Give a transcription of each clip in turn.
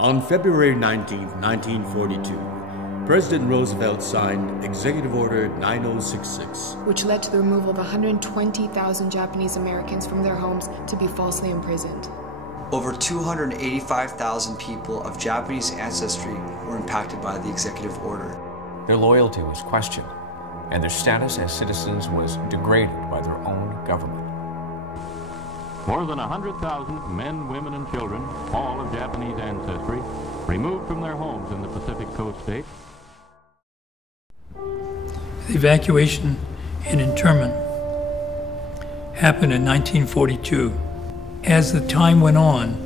On February 19, 1942, President Roosevelt signed Executive Order 9066, which led to the removal of 120,000 Japanese Americans from their homes to be falsely imprisoned. Over 285,000 people of Japanese ancestry were impacted by the executive order. Their loyalty was questioned, and their status as citizens was degraded by their own government. More than 100,000 men, women, and children, all of Japanese ancestry, removed from their homes in the Pacific Coast states. The evacuation and internment happened in 1942. As the time went on,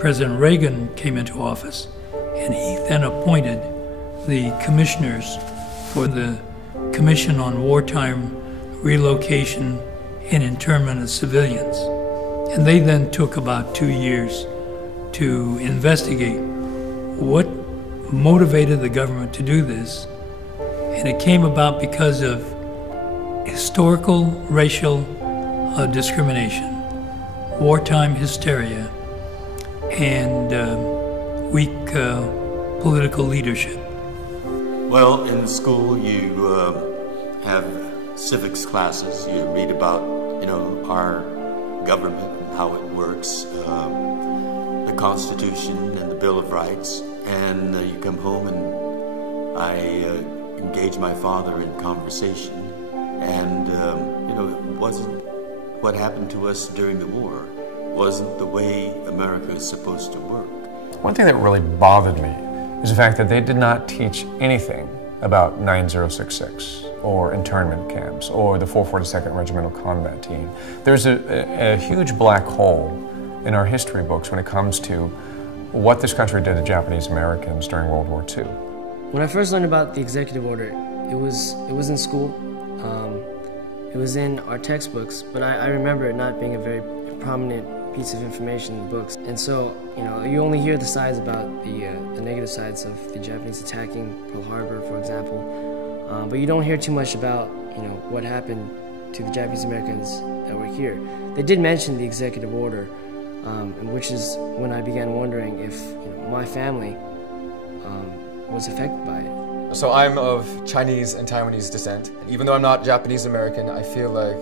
President Reagan came into office, and he then appointed the commissioners for the Commission on Wartime Relocation and Internment of Civilians. And they then took about 2 years to investigate what motivated the government to do this. And it came about because of historical racial discrimination, wartime hysteria, and weak political leadership. Well, in school you have civics classes. You read about, our government and how it works, the Constitution and the Bill of Rights, and you come home and I engage my father in conversation, and it wasn't what happened to us during the war, wasn't the way America is supposed to work. One thing that really bothered me is the fact that they did not teach anything about 9066 or internment camps or the 442nd Regimental Combat Team. There's a huge black hole in our history books when it comes to what this country did to Japanese Americans during World War II. When I first learned about the executive order, it was in school. It was in our textbooks, but I remember it not being a very prominent piece of information in the books. And so, you only hear the sides about the negative sides of the Japanese attacking Pearl Harbor, for example, but you don't hear too much about, what happened to the Japanese Americans that were here. They did mention the executive order, which is when I began wondering if my family was affected by it. So I'm of Chinese and Taiwanese descent. Even though I'm not Japanese American, I feel like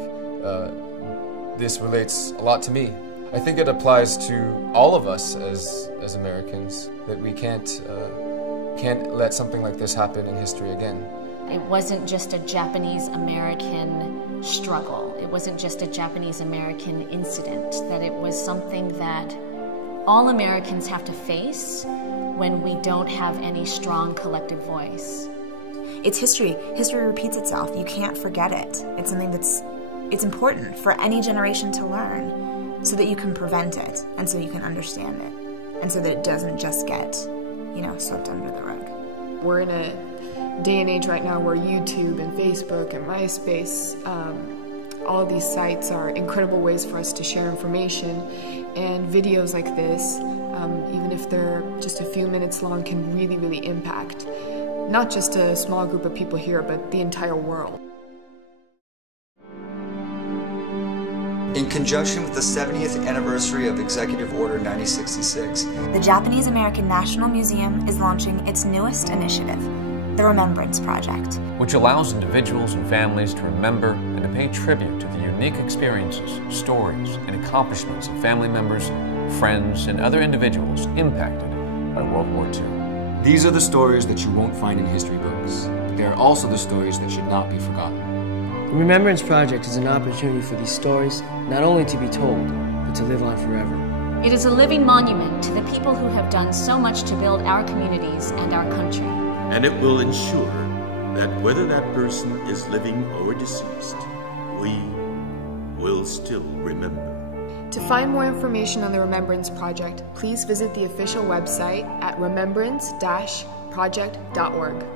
this relates a lot to me. I think it applies to all of us as Americans, that we can't let something like this happen in history again. It wasn't just a Japanese American struggle. It wasn't just a Japanese American incident, that it was something that all Americans have to face when we don't have any strong collective voice. It's history. History repeats itself. You can't forget it. It's something it's important for any generation to learn so that you can prevent it and so you can understand it and so that it doesn't just get, swept under the rug. We're in a day and age right now where YouTube and Facebook and MySpace, all of these sites are incredible ways for us to share information, and videos like this, even if they're just a few minutes long, can really, really impact not just a small group of people here, but the entire world. In conjunction with the 70th anniversary of Executive Order 9066, the Japanese American National Museum is launching its newest initiative, the Remembrance Project, which allows individuals and families to remember and to pay tribute to the unique experiences, stories, and accomplishments of family members, friends, and other individuals impacted by World War II. These are the stories that you won't find in history books, but they are also the stories that should not be forgotten. The Remembrance Project is an opportunity for these stories not only to be told, but to live on forever. It is a living monument to the people who have done so much to build our communities and our country. And it will ensure that whether that person is living or deceased, we will still remember. To find more information on the Remembrance Project, please visit the official website at remembrance-project.org.